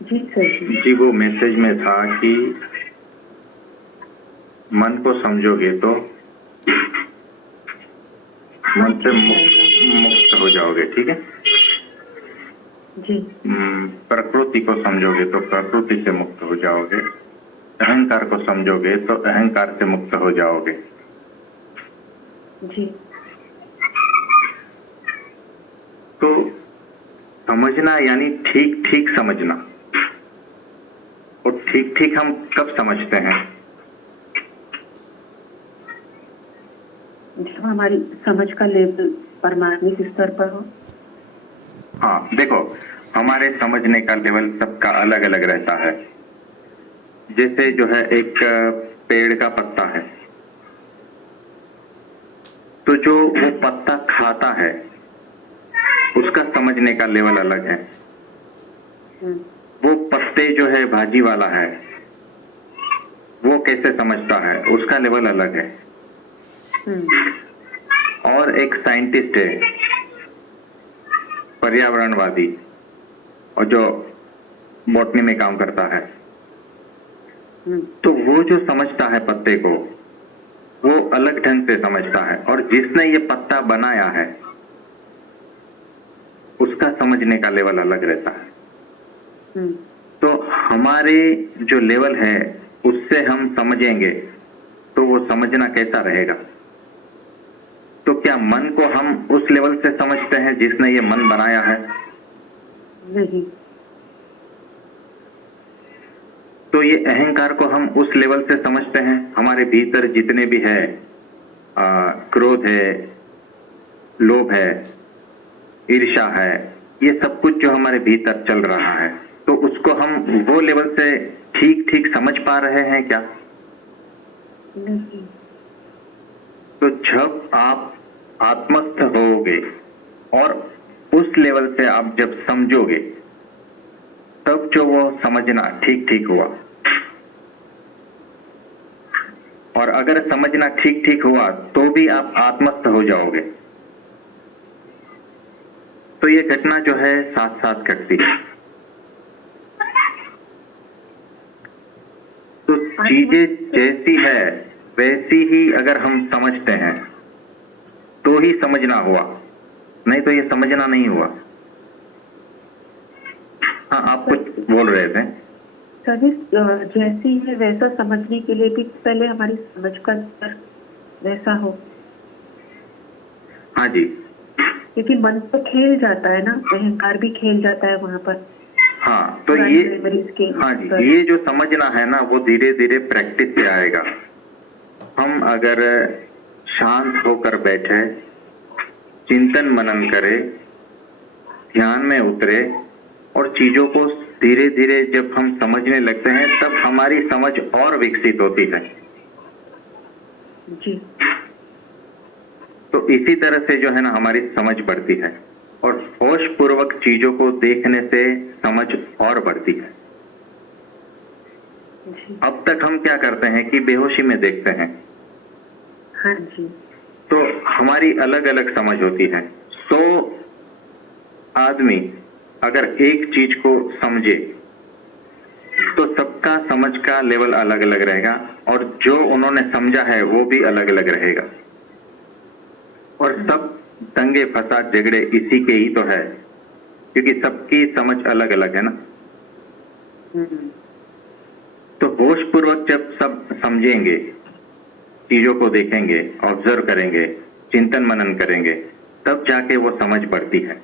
जी sir जी। जी, वो message में था कि मन को समझोगे तो मन से मुक्त हो जाओगे, ठीक है। जी प्रकृति को समझोगे तो प्रकृति से मुक्त हो जाओगे, अहंकार को समझोगे तो अहंकार से मुक्त हो जाओगे। जी। तो समझना यानी ठीक ठीक समझना। और ठीक ठीक हम कब समझते हैं? जब हमारी समझ का लेवल परमात्मिक स्तर पर हो। हाँ, देखो, हमारे समझने का लेवल सबका अलग अलग रहता है। जैसे जो है एक पेड़ का पत्ता है, तो जो वो पत्ता खाता है उसका समझने का लेवल अलग है। वो पत्ते जो है भाजी वाला है, वो कैसे समझता है उसका लेवल अलग है। और एक साइंटिस्ट है, पर्यावरणवादी, और जो बॉटनी में काम करता है, तो वो जो समझता है पत्ते को, वो अलग ढंग से समझता है। और जिसने ये पत्ता बनाया है उसका समझने का लेवल अलग रहता है। तो हमारे जो लेवल है उससे हम समझेंगे तो वो समझना कैसा रहेगा? तो क्या मन को हम उस लेवल से समझते हैं जिसने ये मन बनाया है? नहीं। तो ये अहंकार को हम उस लेवल से समझते हैं? हमारे भीतर जितने भी है, क्रोध है, लोभ है, ईर्ष्या है, ये सब कुछ जो हमारे भीतर चल रहा है, तो उसको हम वो लेवल से ठीक ठीक समझ पा रहे हैं क्या? नहीं। तो जब आप आत्मस्थ होगे और उस लेवल से आप जब समझोगे, तब जो वो समझना ठीक ठीक हुआ। और अगर समझना ठीक ठीक हुआ तो भी आप आत्मस्थ हो जाओगे। तो ये घटना जो है साथ साथ घटती है। तो चीजें जैसी है वैसी ही अगर हम समझते हैं तो ही समझना हुआ, नहीं तो ये समझना नहीं हुआ। हाँ, आप कुछ बोल रहे थे। जैसी है वैसा समझने के लिए भी पहले हमारी समझ का स्तर वैसा हो। हाँ जी। क्योंकि मन तो खेल जाता है ना, अहंकार भी खेल जाता है वहां पर। हाँ, तो ये, हाँ जी, ये जो समझना है ना वो धीरे धीरे प्रैक्टिस से आएगा। हम अगर शांत होकर बैठे, चिंतन मनन करें, ध्यान में उतरे और चीजों को धीरे धीरे जब हम समझने लगते हैं तब हमारी समझ और विकसित होती है। जी। तो इसी तरह से जो है ना हमारी समझ बढ़ती है और होश पूर्वक चीजों को देखने से समझ और बढ़ती है। अब तक हम क्या करते हैं कि बेहोशी में देखते हैं। हाँ जी। तो हमारी अलग अलग समझ होती है। 100 आदमी अगर एक चीज को समझे तो सबका समझ का लेवल अलग अलग रहेगा और जो उन्होंने समझा है वो भी अलग अलग रहेगा। और सब दंगे फसाद झगड़े इसी के ही तो है, क्योंकि सबकी समझ अलग अलग है ना। तो होश पूर्वक जब सब समझेंगे, चीजों को देखेंगे, ऑब्जर्व करेंगे, चिंतन मनन करेंगे, तब जाके वो समझ बढ़ती है।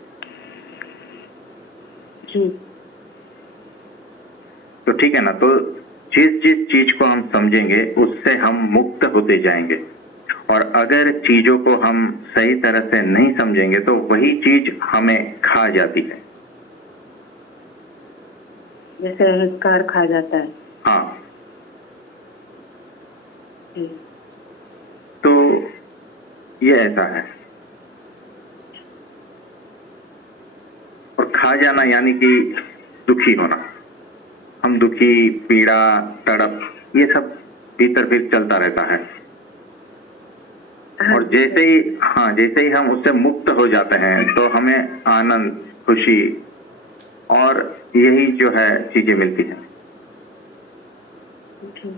जी। तो ठीक है ना। तो जिस जिस चीज को हम समझेंगे उससे हम मुक्त होते जाएंगे। और अगर चीजों को हम सही तरह से नहीं समझेंगे तो वही चीज हमें खा जाती है। जैसे अहंकार खा जाता है। हाँ। जी। तो ये ऐसा है। और खा जाना यानी कि दुखी होना। हम दुखी, पीड़ा, तड़प, ये सब भीतर फिर चलता रहता है। और जैसे ही हम उससे मुक्त हो जाते हैं तो हमें आनंद, खुशी और यही जो है चीजें मिलती है। जी।